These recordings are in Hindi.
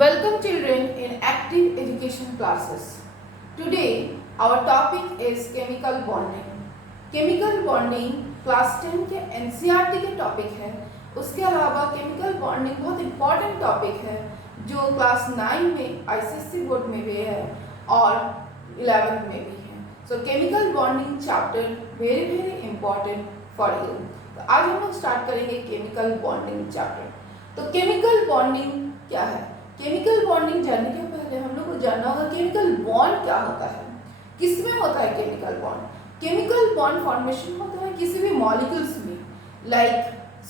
Welcome children in active education classes. Today our topic is chemical bonding. Chemical bonding class 10 के NCERT के टॉपिक है. उसके अलावा chemical bonding बहुत इम्पॉर्टेंट टॉपिक है जो क्लास 9 में ICSE बोर्ड में भी है और 11th में भी है. So chemical bonding chapter very important for you. तो आज हम लोग स्टार्ट करेंगे chemical bonding chapter. तो chemical bonding क्या है? केमिकल बॉन्डिंग जानने के पहले हम लोग को जानना होगा केमिकल बॉन्ड क्या होता है, किसमें होता है chemical bond. Chemical bond formation होता है किसी भी मॉलिक्यूल्स में, like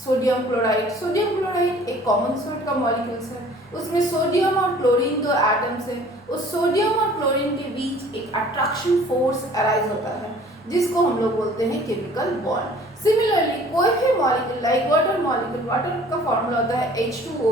sodium chloride. Sodium chloride एक कॉमन सॉर्ट का मॉलिक्यूल्स है. उसमें सोडियम और क्लोरीन दो एटम्स हैं. उस सोडियम और क्लोरीन के बीच एक अट्रैक्शन फोर्स अराइज होता है जिसको हम लोग बोलते हैं केमिकल बॉन्ड. सिमिलरली कोई भी molecule like water molecule, water का फॉर्मूला होता है H2O.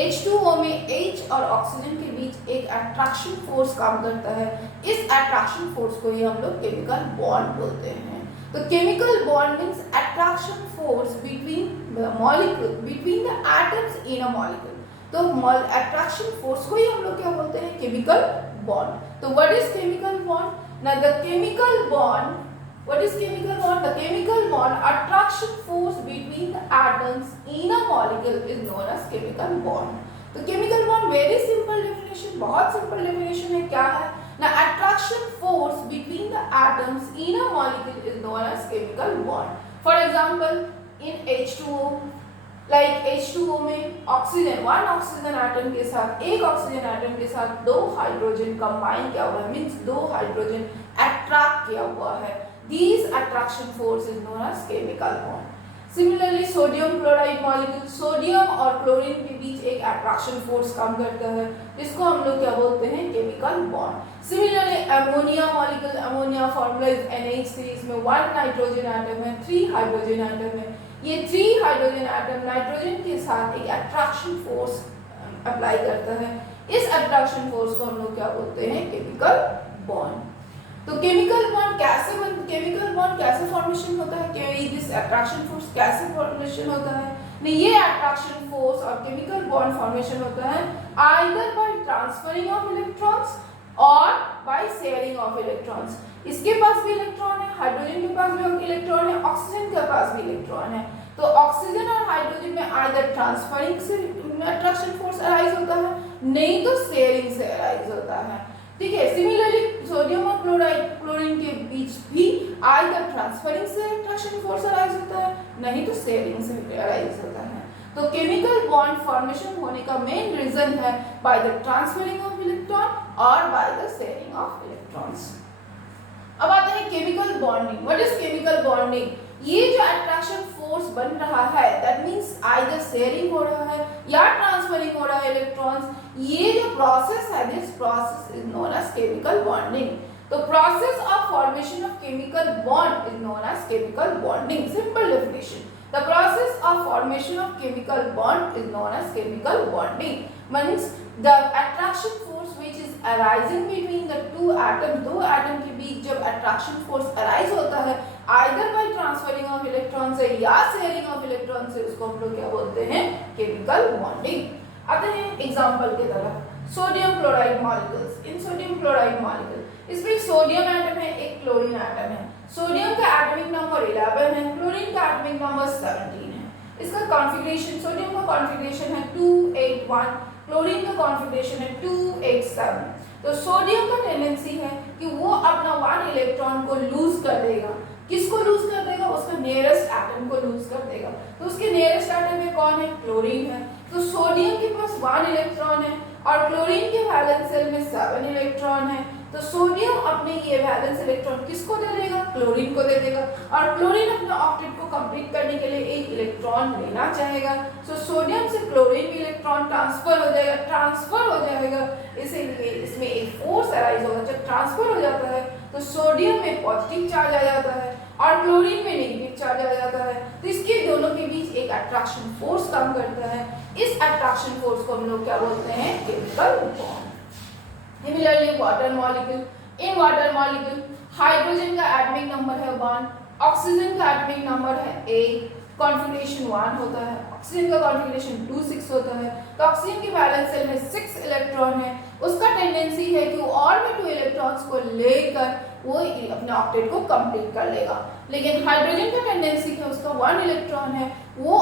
H2O में H और ऑक्सीजन के बीच एक अट्रैक्शन फोर्स काम करता है. इस अट्रैक्शन फोर्स को ही हम लोग केमिकल बॉन्ड बोलते हैं. तो chemical bond means attraction force between the molecule, between the atoms in a molecule. तो अट्रैक्शन फोर्स को ही हम लोग क्या बोलते हैं, केमिकल बॉन्ड. तो what is chemical bond? Now the chemical bond, what is chemical bond? The chemical bond attraction force between the atoms in a molecule is known as chemical bond. तो chemical bond very simple definition, बहुत simple definition है. क्या है ना, attraction force between the atoms in a molecule is known as chemical bond. For example in H2O, like H2O में ऑक्सीजन, वन ऑक्सीजन एटम के साथ, एक ऑक्सीजन एटम के साथ दो हाइड्रोजन कंबाइन किया हुआ है, मींस दो हाइड्रोजन अट्रैक्ट किया हुआ है. These attraction force is known as chemical bond. Similarly, sodium chloride molecule, sodium और क्लोरीन के बीच एक attraction force काम करता है जिसको हम लोग क्या बोलते हैं, chemical bond. Similarly, ammonia molecule, ammonia formula is NH3. इसमें one nitrogen atom है, three hydrogen atom है. ये three hydrogen atom नाइट्रोजन के साथ एक attraction force अप्लाई करता है. इस attraction force को हम लोग क्या बोलते हैं, chemical bond. तो केमिकल बॉन्ड कैसे फॉर्मेशन होता है, कि दिस अट्रैक्शन फोर्स कैसे फॉर्मेशन होता है. नहीं, ये अट्रैक्शन फोर्स और केमिकल बॉन्ड फॉर्मेशन होता है either by transferring of electrons और बाय शेयरिंग ऑफ इलेक्ट्रॉन्स. इसके पास भी इलेक्ट्रॉन है, हाइड्रोजन के पास भी इलेक्ट्रॉन है, ऑक्सीजन के पास भी इलेक्ट्रॉन है. तो ऑक्सीजन और हाइड्रोजन में आइदर ट्रांसफरिंग से अट्रैक्शन फोर्स अराइज होता है, नहीं तो शेयरिंग से अराइज होता है. ठीक है. सिमिलरली सोडियम और क्लोरीन के बीच भी आइदर ट्रांसफरिंग से अट्रैक्शन फोर्स अराइज होता है, नहीं तो शेयरिंग से अराइज होता है. तो केमिकल बॉन्ड फॉर्मेशन होने का मेन रीजन है by the transferring of electron और by the sharing of electrons. अब आते हैं chemical bonding. What is chemical bonding? ये जो अट्रैक्शन फोर्स बन रहा है, दैट मींस आइदर शेयरिंग हो रहा है या ट्रांसफरिंग हो रहा है इलेक्ट्रॉन्स. ये जो प्रोसेस है, this process is known as chemical bonding. तो process of formation of chemical bond is known as chemical bonding. Simple definition, the process of formation of chemical bond is known as chemical bonding. Means the attraction force which is arising between the two atoms, दो एटम के बीच जब अट्रैक्शन फोर्स अराइज होता है either by transferring of electron से या शेयरिंग ऑफ इलेक्ट्रॉन से, उसको हम लोग क्या बोलते हैं, केमिकल बॉन्डिंग. आते हैं एग्जांपल की तरफ. Sodium chloride molecules. इन सोडियम क्लोराइड मॉलिक्यूल, इसमें एक सोडियम एटम है, एक क्लोरीन एटम है. सोडियम का एटॉमिक नंबर 11 है, क्लोरीन का एटॉमिक नंबर 17 है. इसका कॉन्फ़िगरेशन, सोडियम का कॉन्फ़िगरेशन है 281, क्लोरीन का कॉन्फ़िगरेशन है 287. तो सोडियम का टेंडेंसी है कि वो अपना वन इलेक्ट्रॉन को लूज कर देगा. किसको लूज कर देगा? उसका नियरेस्ट एटम को लूज कर देगा. तो उसके नियरेस्ट एटम में कौन है? क्लोरीन है. तो सोडियम के पास 1 इलेक्ट्रॉन है और क्लोरीन के वैलेंस शेल में 7 इलेक्ट्रॉन है. तो सोडियम अपने ये वैलेंस इलेक्ट्रॉन किसको दे देगा? क्लोरीन को दे देगा. और क्लोरीन अपना ऑक्टेट को कंप्लीट करने के लिए एक इलेक्ट्रॉन लेना चाहेगा. सो सोडियम से क्लोरीन में इलेक्ट्रॉन ट्रांसफर हो जाएगा. इसीलिए इसमें एक फोर्स अराइज होगा. जब ट्रांसफर हो जाता है तो सोडियम में पॉजिटिव चार्ज आ जाता है और क्लोरीन में नेगेटिव चार्ज आ जाता है. तो इसके दोनों के बीच एक अट्रैक्शन फोर्स काम करता है. इस अट्रैक्शन फोर्स को हम लोग क्या बोलते हैं? Chemical bond. Similarly water molecule. In water molecule hydrogen का एटॉमिक नंबर है 1, ऑक्सीजन का एटॉमिक नंबर है 8, कॉन्फ़िगरेशन 1 होता है, ऑक्सीजन का कॉन्फ़िगरेशन 2 6 होता है। तो ऑक्सीजन के वैलेंस शेल में 6 इलेक्ट्रॉन है, उसका टेंडेंसी है कि वो और भी 2 इलेक्ट्रॉन्स को लेकर वो अपने ऑक्टेट को कंप्लीट कर लेगा। लेकिन हाइड्रोजन का टेंडेंसी है, उसका 1 इलेक्ट्रॉन है, वो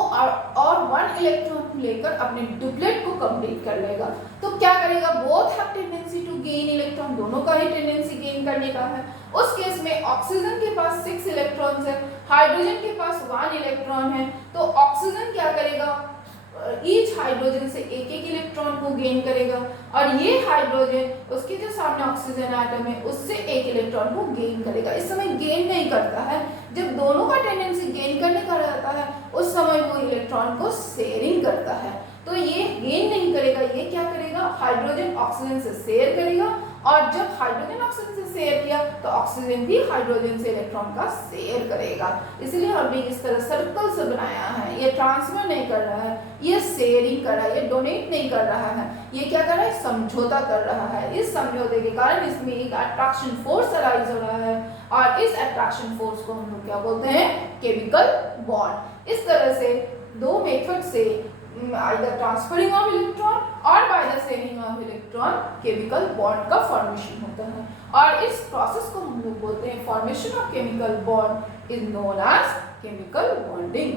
और 1 इलेक्ट्रॉन लेकर अपने डुप्लेट को कंप्लीट कर लेगा। तो क्या करेगा, both have tendency to gain electron, दोनों का ही टेंडेंसी गेन करने का है। उस केस में ऑक्सीजन के पास 6 इलेक्ट्रॉन्स है, हाइड्रोजन के पास 1 इलेक्ट्रॉन है, तो ऑक्सीजन क्या करेगा, ईच हाइड्रोजन से एक एक इलेक्ट्रॉन को गेन करेगा और ये हाइड्रोजन उसके जो सामने ऑक्सीजन एटम है उससे एक इलेक्ट्रॉन को गेन करेगा। इस समय गेन नहीं करता है, जब दोनों का टेंडेंसी गेन करने का रहता है उस समय वो इलेक्ट्रॉन को शेयरिंग करता है। तो ये गेन नहीं करेगा, ये क्या करेगा, हाइड्रोजन ऑक्सीजन से शेयर करेगा और जब हाइड्रोजन ऑक्सीजन से शेयर किया तो ऑक्सीजन भी हाइड्रोजन से इलेक्ट्रॉन का शेयर करेगा। इसलिए हमने इस तरह सर्कल से बनाया है, ये ट्रांसफर नहीं कर रहा है, ये शेयरिंग कर रहा है, ये डोनेट नहीं कर रहा है, ये क्या कर रहा है, समझौता कर रहा है। इस समझौते के कारण इसमें एक अट्रैक्शन फोर्स अराइज हो रहा है और इस अट्रैक्शन फोर्स को हम लोग क्या बोलते हैं, केमिकल बॉन्ड। इस तरह से दो मेथड से either transferring of electron और by the sharing of electron chemical bond का formation होता है और इस process को हम लोग बोलते हैं formation of chemical bond is known as chemical bonding।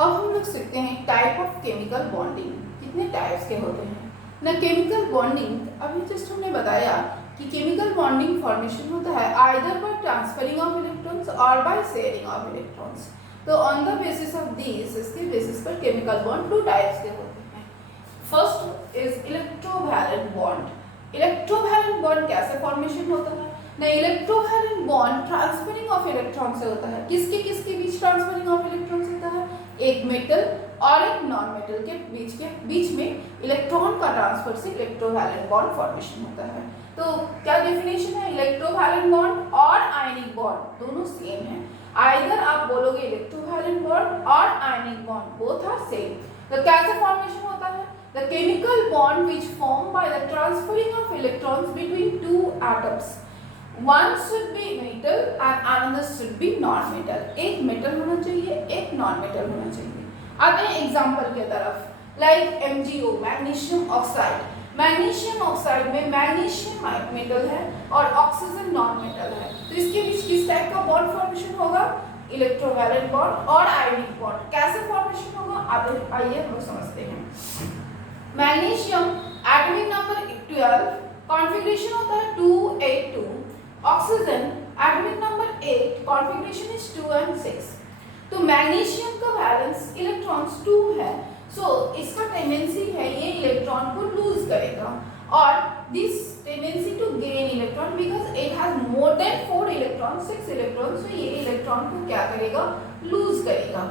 अब हम लोग सीखते हैं type of chemical bonding, कितने types के होते हैं ना। chemical bonding अभी just हमने बताया कि chemical bonding formation होता है either by transferring of electrons or by sharing of electrons। तो on the basis of this, इसके बेसिस पर केमिकल बॉन्ड 2 टाइप्स के होते हैं। First is electrovalent bond. Electrovalent bond कैसे फॉर्मेशन होता है ना, electrovalent bond transferring of electron से होता है। किसके किसके बीच ट्रांसफरिंग ऑफ इलेक्ट्रॉन होता है, एक मेटल और एक नॉन मेटल के बीच में इलेक्ट्रॉन का ट्रांसफर से इलेक्ट्रोवैलेंट बॉन्ड फॉर्मेशन होता है। तो क्या डेफिनेशन है, इलेक्ट्रोवैलेंट बॉन्ड और आयनिक बॉन्ड दोनों सेम है। आइदर आप बोलोगे इलेक्ट्रोवैलेंट बॉन्ड और ionic bond, both are same. तो कैसे फॉर्मेशन होता है, the chemical bond which form by the transferring of electrons between two atoms, one should be metal and another should be non metal. एक मेटल होना चाहिए, एक नॉन मेटल होना चाहिए। आते हैं एग्जांपल की तरफ, like MgO magnesium oxide. Magnesium oxide में मैग्नीशियम मेटल है और ऑक्सीजन नॉन मेटल है, तो इसके बीच किस टाइप का बॉन्ड फॉर्मेशन होगा, इलेक्ट्रोवैलेंट बॉन्ड और आयनिक बॉन्ड। कैसे फॉर्मेशन होगा आइए हम लोग समझते हैं। मैग्नीशियम एटॉमिक नंबर 12, कॉन्फ़िगरेशन होता है 282। Oxygen atomic number 8, configuration is 2 and 6। तो मैग्नीशियम का वैलेंस इलेक्ट्रॉन्स 2 है, सो इसका टेंडेंसी है ये इलेक्ट्रॉन को लूज करेगा और this tendency to gain electron because it has more than 4 electron, 6 electron, so ये इलेक्ट्रॉन को क्या करेगा, लूज करेगा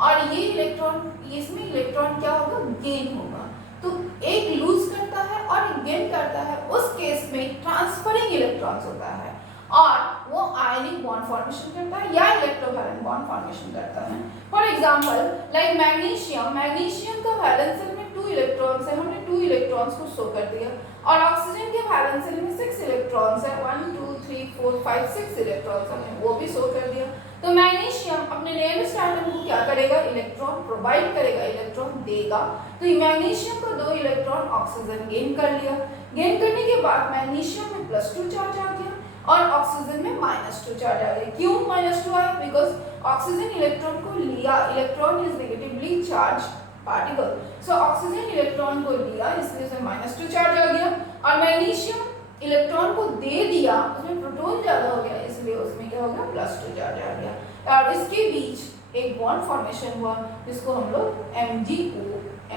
और ये इलेक्ट्रॉन, इसमें इलेक्ट्रॉन क्या होगा, गेन होगा। तो एक लूज करता है और एक गेन करता है, उस केस में ट्रांसफरिंग इलेक्ट्रॉन्स होता है और वो आयनिक बॉन्ड फॉर्मेशन करता है या इलेक्ट्रोवैलेंट बॉन्ड फॉर्मेशन करता है। For example like magnesium, magnesium का वैलेंस शेल में 2 इलेक्ट्रॉन्स है, हमने 2 इलेक्ट्रॉन्स को शो कर दिया और ऑक्सीजन के वैलेंस शेल में 6 इलेक्ट्रॉन्स है, 1 2 3 4 5 6 इलेक्ट्रॉन्स हमने वो भी शो कर दिया। तो मैग्नीशियम अपने नियरेस्ट एटम को क्या करेगा, इलेक्ट्रॉन प्रोवाइड करेगा, इलेक्ट्रॉन देगा। तो मैग्नीशियम को 2 इलेक्ट्रॉन ऑक्सीजन गेन कर लिया, गेन करने के बाद मैग्नीशियम में +2 चार्ज आ गया और ऑक्सीजन में -2 चार्ज आ गया। क्यों -2 आया, बिकॉज ऑक्सीजन इलेक्ट्रॉन को लिया, electron is negatively charge particle, so oxygen electron को लिया इसलिए उसे -2 चार्ज आ गया और मैग्नीशियम इलेक्ट्रॉन को दे दिया, उसमें प्रोटॉन ज्यादा हो गया इसलिए उसमें क्या हो गया, +2 चार्ज आ गया और इसके बीच एक बॉन्ड फॉर्मेशन हुआ जिसको हम लोग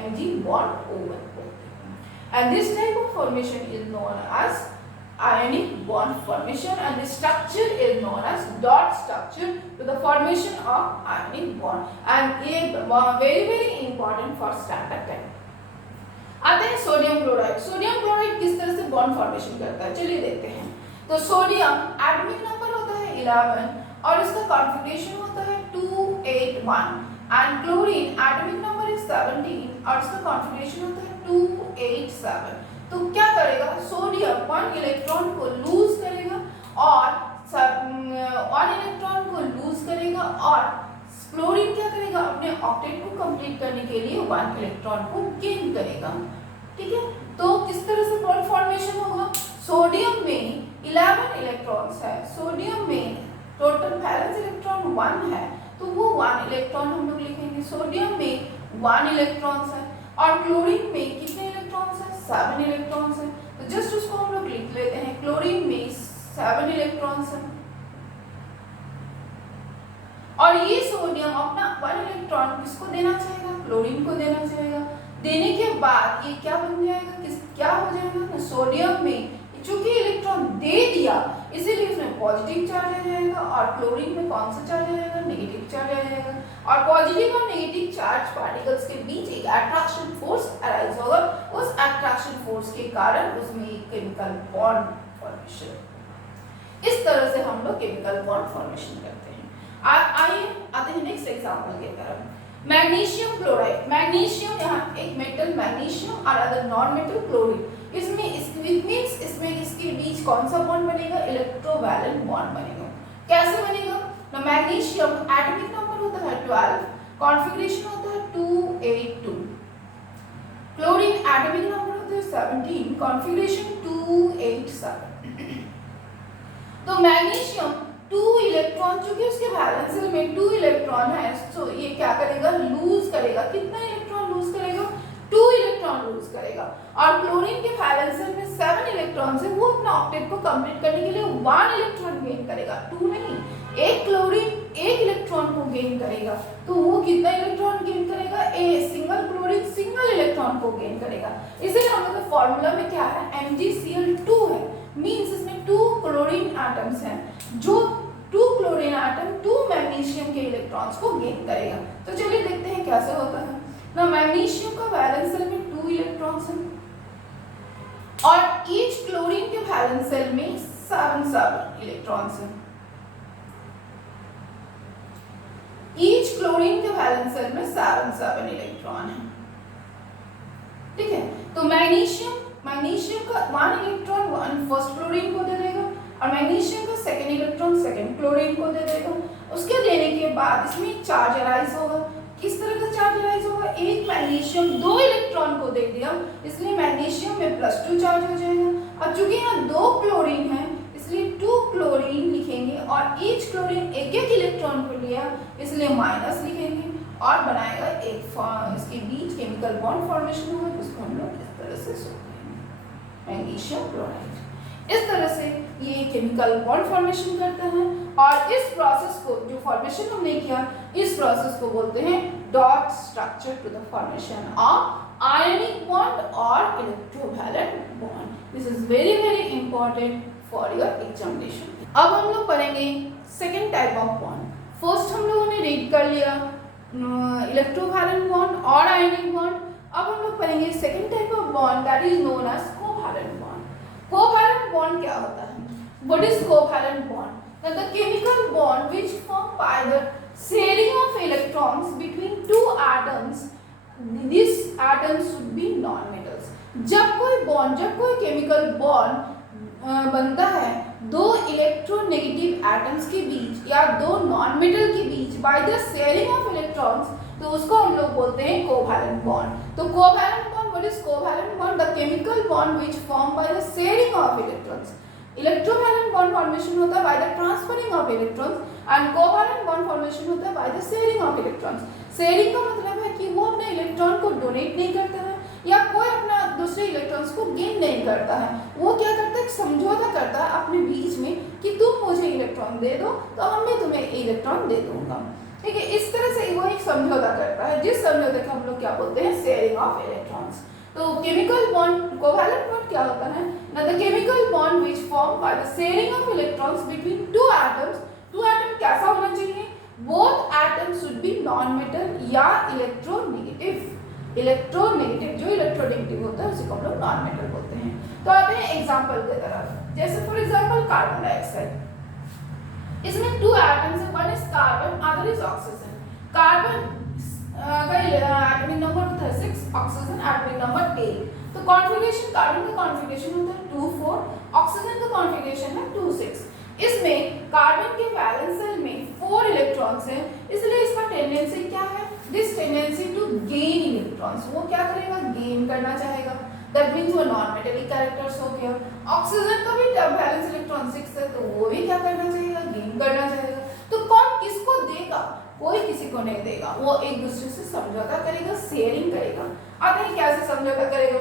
Mg बॉन्ड O1 बोलते हैं। And this type of formation is known as ionic bond formation and the structure is known as dot structure to the formation of ionic bond and ये very important for standard 10। आते हैं सोडियम क्लोराइड। सोडियम क्लोराइड किस तरह से बॉन्ड फॉर्मेशन करता है, चलिए देखते हैं। तो सोडियम एटॉमिक नंबर होता है 11 और इसका कॉन्फ़िगरेशन होता है 281 and chlorine atomic number is 17 और इसका कॉन्फ़िगरेशन होता है 287। तो क्या करेगा, सोडियम 1 इलेक्ट्रॉन को लूज करेगा और 1 इलेक्ट्रॉन को लूज करेगा और क्लोरीन क्या करेगा, अपने ऑक्टेट को कंप्लीट करने के लिए 1 इलेक्ट्रॉन को गेन करेगा। ठीक है, तो किस तरह से बॉन्ड फॉर्मेशन होगा, सोडियम में 11 इलेक्ट्रॉन्स है, सोडियम में टोटल वैलेंस इलेक्ट्रॉन 1 है, तो वो 1 इलेक्ट्रॉन हम लोग लिखेंगे, सोडियम में 1 इलेक्ट्रॉन्स है, और क्लोरीन में कितने इलेक्ट्रॉन्स है, 7 इलेक्ट्रॉन्स है, तो जस्ट उसको हम लोग लिख लेते हैं, क्लोरीन में 7 इलेक्ट्रॉन्स है, और ये सोडियम अपना 1 इलेक्ट्रॉन किसको देना चाहेगा, क्लोरीन को देना चाहेगा। देने के बाद ये क्या बन जाएगा, क्या हो जाएगा ना, सोडियम में चूंकि इलेक्ट्रॉन दे दिया इसीलिए उसमें पॉजिटिव चार्ज आ जाएगा, और क्लोरीन में कौन सा चार्ज आ जाएगा, नेगेटिव चार्ज आ जाएगा, और पॉजिटिव और नेगेटिव चार्ज पार्टिकल्स के बीच एक अट्रैक्शन फोर्स अराइज होगा, उस अट्रैक्शन फोर्स के कारण उसमें एक केमिकल बॉन्ड फॉर्मेशन, इस तरह से हम लोग केमिकल बॉन्ड फॉर्मेशन करते हैं। आइए आते हैं नेक्स्ट एग्जांपल की तरफ, मैग्नीशियम क्लोराइड। मैग्नीशियम यहाँ एक मेटल मैग्नीशियम और अदर नॉन मेटल क्लोरीन, इसमें इसमें इसके बीच कौन सा बॉन्ड बनेगा, इलेक्ट्रोवैलेंट बॉन्ड बनेगा। कैसे बनेगा ना, मैग्नीशियम एटॉमिक नंबर होता है 12, कॉन्फ़िगरेशन होता है 282, क्लोरीन एटॉमिक नंबर होता है 17, कॉन्फ़िगरेशन 287। तो मैग्नीशियम 2 इलेक्ट्रॉन, चूंकि उसके वैलेंस में 2 इलेक्ट्रॉन है, तो ये क्या करेगा, लूज करेगा, कितना इलेक्ट्रॉन लूज करेगा, 2 इलेक्ट्रॉन लूज करेगा, और क्लोरीन के वैलेंस में 7 इलेक्ट्रॉन है, वो अपना ऑक्टेट को कंप्लीट करने के लिए 1 इलेक्ट्रॉन गेन करेगा, 2 नहीं, एक क्लोरीन 1 इलेक्ट्रॉन को गेन करेगा, तो वो कितना इलेक्ट्रॉन गेन करेगा, सिंगल क्लोरीन सिंगल इलेक्ट्रॉन को गेन करेगा। इसीलिए हम लोग का फॉर्मूला में क्या है, MgCl2 है, मींस इसमें 2 क्लोरीन एटम्स हैं, जो 2 क्लोरीन एटम 2 मैग्नीशियम के इलेक्ट्रॉन्स को गेन करेगा। तो चलिए देखते हैं कैसे होता है ना, मैग्नीशियम का वैलेंस सेल में 2 इलेक्ट्रॉन्स हैं, और ईच क्लोरीन के वैलेंस सेल में 7 इलेक्ट्रॉन्स हैं, ईच क्लोरीन के वैलेंस सेल में 7 इलेक्ट्रॉन है। ठीक है, तो मैग्नीशियम का 1 इलेक्ट्रॉन फर्स्ट क्लोरीन को दे देगा, और मैग्नीशियम का 2nd इलेक्ट्रॉन 2nd क्लोरीन को दे देगा। उसके देने के बाद इसमें चार्ज अराइज होगा, किस तरह का चार्ज अराइज होगा, एक मैग्नीशियम 2 इलेक्ट्रॉन को दे दिया, इसलिए मैग्नीशियम में +2 चार्ज हो जाएगा, और चूंकि यहाँ 2 क्लोरीन है इसलिए 2 क्लोरीन लिखेंगे, और ईच क्लोरीन एक इलेक्ट्रॉन को लिया इसलिए माइनस लिखेंगे, और बनाएगा एक इसके बीच केमिकल बॉन्ड फॉर्मेशन होगा, जिसको हम लोग इस तरह से सोचेंगे, मैग्नीशियम क्लोराइड। इस तरह से ये केमिकल बॉन्ड फॉर्मेशन करता है, और इस प्रोसेस को, जो फॉर्मेशन हमने किया, इस प्रोसेस को बोलते हैं dot structure to the formation of ionic bond और electrovalent bond. This is very very important for your examination. अब हम लोग पढ़ेंगे second type of bond. First हम लोगों ने रीड कर लिया इलेक्ट्रोवैलेंट बॉन्ड और आयनिक बॉन्ड। अब हम लोग पढ़ेंगे second type of bond, that is known as covalent bond. Covalent bond क्या होता है? What is covalent bond? The chemical bond which formed by the sharing of electrons between two atoms, these atoms should be non-metals. जब कोई केमिकल बॉन्ड बनता है दो इलेक्ट्रोनेगेटिव एटम्स के बीच या दो नॉन मेटल के बीच by the sharing of electrons, तो उसको हम लोग बोलते हैं कोवैलेंट बॉन्ड। तो covalent bond, what is covalent bond? The chemical bond which form by the sharing of electrons. Electrovalent bond formation होता है by the transferring of electrons, and covalent bond formation होता है by the sharing of electrons. Sharing का मतलब है कि वो अपने इलेक्ट्रॉन को डोनेट नहीं करता है या कोई अपना दूसरे इलेक्ट्रॉन्स को गेन नहीं करता है, वो क्या करता है, समझौता करता है अपने बीच में कि तुम मुझे इलेक्ट्रॉन दे दो तो हम भी तुम्हें इलेक्ट्रॉन दे दूंगा। ठीक है, इस तरह से वो एक समझौता करता है, जिस समझौते को हम लोग क्या बोलते हैं, शेयरिंग ऑफ इलेक्ट्रॉन्स। तो केमिकल बॉन्ड, कोवैलेंट बॉन्ड क्या होता है ना, the chemical bond which form by the sharing of electrons between two atoms. Two atom कैसा होना चाहिए? Both atoms should be non metal या इलेक्ट्रोनेगेटिव। इलेक्ट्रोनेगेटिव, जो इलेक्ट्रोनेगेटिव होता है उसी को हम लोग नॉन मेटल बोलते हैं। तो आते हैं एग्जांपल की तरफ, जैसे फॉर एग्जांपल कार्बन डाइऑक्साइड। इसमें टू एटम्स है, one is carbon, other is oxygen. Carbon का एटॉमिक नंबर होता है 6, ऑक्सीजन एटॉमिक नंबर 8। तो कॉन्फ़िगरेशन, कार्बन का कॉन्फ़िगरेशन होता है 2 4, ऑक्सीजन का कॉन्फ़िगरेशन है 2 6। इसमें कार्बन के वैलेंस शेल में 4 इलेक्ट्रॉन्स हैं, इसलिए इसका टेंडेंसी क्या है, this tendency to gain electrons, वो क्या करेगा, गेन करना चाहेगा। दैट मींस वो नॉन मेटेलिक कैरेक्टर्स हो गया। ऑक्सीजन का भी वैलेंस इलेक्ट्रॉन 6 है, तो वो भी क्या करना चाहेगा, गेन करना चाहेगा। तो कौन किसको देगा, कोई किसी को नहीं देगा, वो एक दूसरे से समझौता करेगा, शेयरिंग करेगा। अब ये कैसे समझौता करेगा,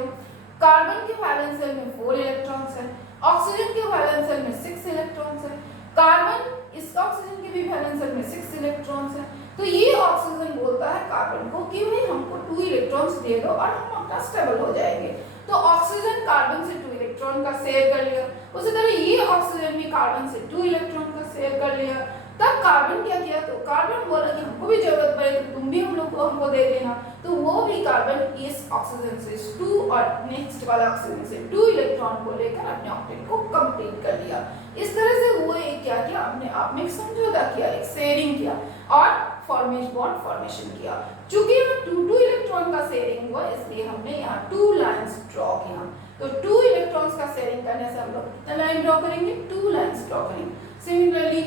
कार्बन के वैलेंस शेल में 4 इलेक्ट्रॉन्स है, ऑक्सीजन के वैलेंस शेल में 6 इलेक्ट्रॉन्स है, कार्बन इस ऑक्सीजन के भी वैलेंस शेल में 6 इलेक्ट्रॉन्स है। तो ये ऑक्सीजन बोलता है कार्बन को कि भाई हमको 2 इलेक्ट्रॉन्स दे दो और हम अपना स्टेबल हो जाएंगे। तो ऑक्सीजन कार्बन से 2 इलेक्ट्रॉन का शेयर कर लिया, उसी तरह ये ऑक्सीजन भी कार्बन से 2 इलेक्ट्रॉन का शेयर कर लिया। तब कार्बन क्या किया, तो कार्बन बोला कि हमको भी जरूरत पड़े तो तुम भी हम लोग को हमको दे देना। तो वो भी कार्बन इस ऑक्सीजन से 2 और नेक्स्ट वाला ऑक्सीजन से 2 इलेक्ट्रॉन को लेकर अपने ऑक्टेट को कंप्लीट कर लिया। इस तरह से वो एक क्या किया, अपने आप में एक समझौता किया, एक शेयरिंग किया और बॉन्ड फॉर्मेशन किया। चूंकि यहाँ 2 इलेक्ट्रॉन का शेयरिंग हुआ, इसलिए हमने यहाँ 2 लाइंस ड्रॉ किया। तो 2 इलेक्ट्रॉन्स का शेयरिंग करने से हम लोग कितना लाइन ड्रॉ करेंगे, 2 लाइंस ड्रॉ करेंगे। सिमिलरली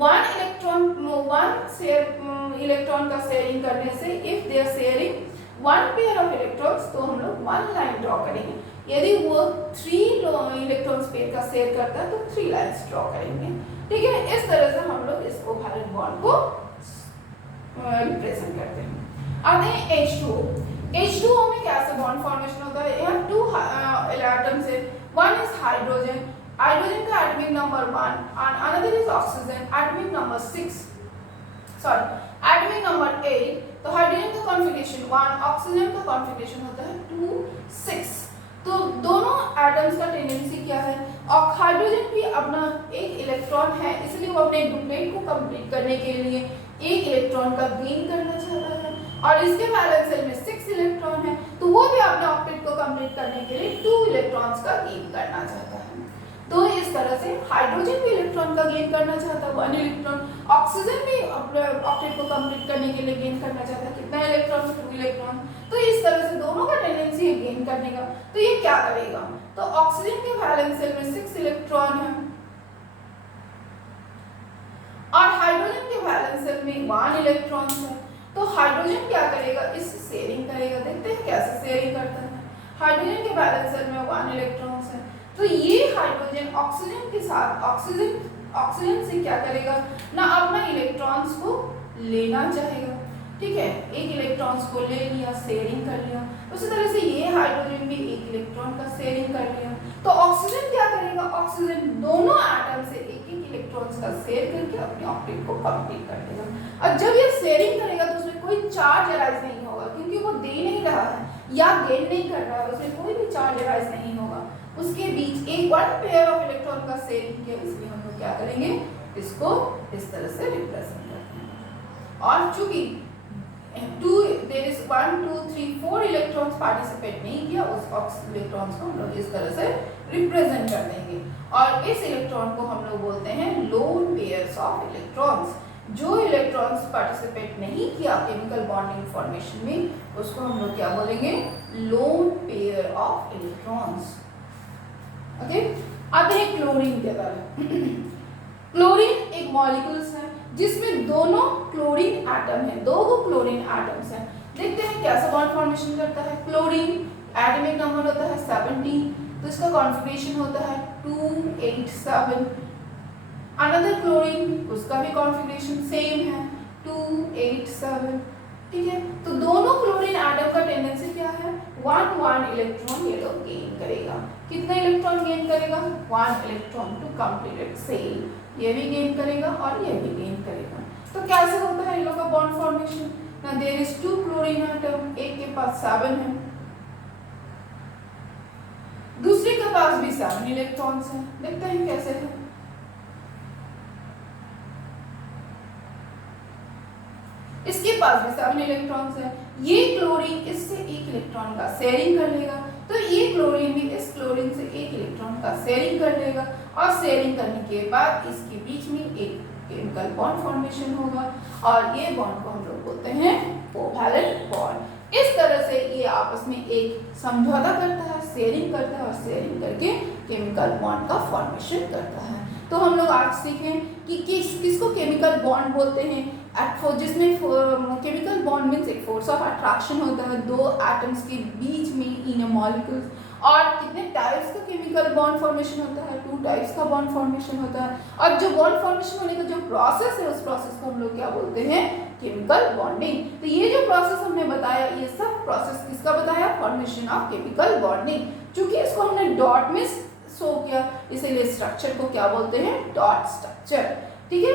1 इलेक्ट्रॉन का शेयरिंग करने से if they are sharing 1 pair of electrons, तो हम लोग 1 लाइन ड्रॉ करेंगे। यदि वो 3 इलेक्ट्रॉन्स पेयर का शेयर करता है तो 3 लाइंस ड्रॉ करेंगे। ठीक है, इस तरह से हम लोग इस कोवैलेंट बॉन्ड को रिप्रेजेंट करते हैं। आते हैं H2O में कैसे बॉन्ड फॉर्मेशन होता है, यहाँ 2 एटम्स है, वन इज हाइड्रोजन का atomic number 1 and another is oxygen atomic number 6, atomic number 8। तो हाइड्रोजन का कॉन्फ़िगरेशन 1, ऑक्सीजन का कॉन्फ़िगरेशन होता है 2, 6। तो दोनों एटम्स का टेंडेंसी क्या है, और हाइड्रोजन भी अपना एक इलेक्ट्रॉन है, इसलिए वो अपने डुप्लेट को कंप्लीट करने के लिए एक इलेक्ट्रॉन का गेन करना चाहता है, और इसके वैलेंस शेल में 6 इलेक्ट्रॉन है, तो वो भी अपने ऑक्टेट को कंप्लीट करने के लिए 2 इलेक्ट्रॉन्स का गेन करना चाहता है। तो इस तरह से हाइड्रोजन भी इलेक्ट्रॉन का गेन करना चाहता है 1 इलेक्ट्रॉन, ऑक्सीजन भी अपने ऑक्टेट को कंप्लीट करने के लिए गेन करना चाहता है कितना इलेक्ट्रॉन, 2 इलेक्ट्रॉन। तो इस तरह से दोनों का टेंडेंसी है गेन करने का। तो ये क्या करेगा, तो ऑक्सीजन के वैलेंस शेल में 6 इलेक्ट्रॉन है और हाइड्रोजन के वैलेंस शेल में 1 इलेक्ट्रॉन है। तो हाइड्रोजन क्या करेगा, इससे शेयरिंग करेगा। देखते हैं कैसे शेयरिंग करता है। हाइड्रोजन के वैलेंस शेल में 1 इलेक्ट्रॉन है, तो ये हाइड्रोजन ऑक्सीजन के साथ ऑक्सीजन से क्या करेगा ना, अपना इलेक्ट्रॉन्स को लेना चाहेगा। ठीक है, एक इलेक्ट्रॉन्स को ले लिया, शेयरिंग कर लिया। उसी तरह से ये हाइड्रोजन भी एक इलेक्ट्रॉन का शेयरिंग कर लिया। तो ऑक्सीजन क्या करेगा, ऑक्सीजन दोनों एटम से एक इलेक्ट्रॉन्स का शेयर करके अपने ऑक्टेट को कंप्लीट कर देगा। और जब ये शेयरिंग करेगा तो उसमें कोई चार्ज अराइज नहीं होगा, क्योंकि वो दे नहीं रहा है या गेन नहीं कर रहा है, उसमें कोई भी चार्ज अराइज नहीं होगा। उसके बीच एक 1 पेयर ऑफ इलेक्ट्रॉन का शेयरिंग किया, इसलिए हम लोग क्या करेंगे, इसको इस तरह से रिप्रेजेंट करते हैं। और चूंकि 1 2 3 4 इलेक्ट्रॉन्स पार्टिसिपेट नहीं किया, उस इलेक्ट्रॉन्स को हम लोग इस तरह से रिप्रेजेंट कर देंगे। और इस इलेक्ट्रॉन को हम लोग बोलते हैं लोन पेयर्स ऑफ इलेक्ट्रॉन्स। जो इलेक्ट्रॉन्स पार्टिसिपेट नहीं किया केमिकल बॉन्डिंग फॉर्मेशन में, उसको हम लोग क्या बोलेंगे, lone pair of electrons. Okay, आते हैं क्लोरीन के तरफ। क्लोरीन एक मॉलिक्यूल्स है जिसमें दोनों क्लोरीन एटम है, 2 क्लोरीन एटम्स हैं। देखते हैं कैसे बॉन्ड फॉर्मेशन करता है। क्लोरीन एटॉमिक नंबर होता है 17, तो इसका कॉन्फ़िगरेशन होता है 2 8 7। अनदर क्लोरीन, उसका भी कॉन्फ़िगरेशन सेम है 2 8 7। ठीक है, तो दोनों क्लोरीन एटम का टेंडेंसी क्या है, 1 इलेक्ट्रॉन ये लोग गेन करेगा। कितना इलेक्ट्रॉन गेन करेगा, 1 electron to complete it same. ये भी गेन करेगा और ये भी गेन करेगा। तो कैसे होता है इन लोगों का बॉन्ड फॉर्मेशन, ना देयर इज 2 क्लोरीन एटम, एक के पास 7 है, दूसरे के पास भी 7 इलेक्ट्रॉन्स हैं। देखते हैं कैसे है। इसके पास भी 7 इलेक्ट्रॉन्स हैं। ये क्लोरीन इससे 1 इलेक्ट्रॉन का शेयरिंग कर लेगा, तो ये क्लोरीन भी इस क्लोरीन से 1 इलेक्ट्रॉन का शेयरिंग कर लेगा, और शेयरिंग करने के बाद इसके बीच में एक केमिकल बॉन्ड फॉर्मेशन होगा, और ये बॉन्ड को हम लोग बोलते हैं कोवैलेंट बॉन्ड। इस तरह से ये आपस में एक समझौता करता है, शेयरिंग करता है, और शेयरिंग करके केमिकल बॉन्ड का फॉर्मेशन करता है। तो हम लोग आज सीखें कि किसको केमिकल बॉन्ड बोलते हैं। जिसमें केमिकल बॉन्ड मीन्स एक फोर्स ऑफ अट्रैक्शन होता है दो एटम्स के बीच में इन अ मॉलिक्यूल्स। और कितने टाइप्स का केमिकल बॉन्ड फॉर्मेशन होता है, 2 टाइप्स का बॉन्ड फॉर्मेशन होता है। और जो बॉन्ड फॉर्मेशन होने का जो प्रोसेस है उस प्रोसेस को हम लोग क्या बोलते हैं, केमिकल बॉन्डिंग। तो ये जो प्रोसेस हमने बताया, ये सब प्रोसेस किसका बताया, फॉर्मेशन ऑफ केमिकल बॉन्डिंग। चूंकि इसको हमने डॉट में शो किया, इसीलिए स्ट्रक्चर को क्या बोलते हैं, डॉट स्ट्रक्चर। ठीक है,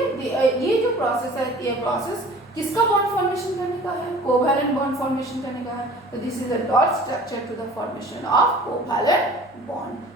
ये जो प्रोसेस है, ये प्रोसेस किसका बॉन्ड फॉर्मेशन करने का है, कोवैलेंट बॉन्ड फॉर्मेशन करने का है। तो this is a dot structure to the formation of covalent bond.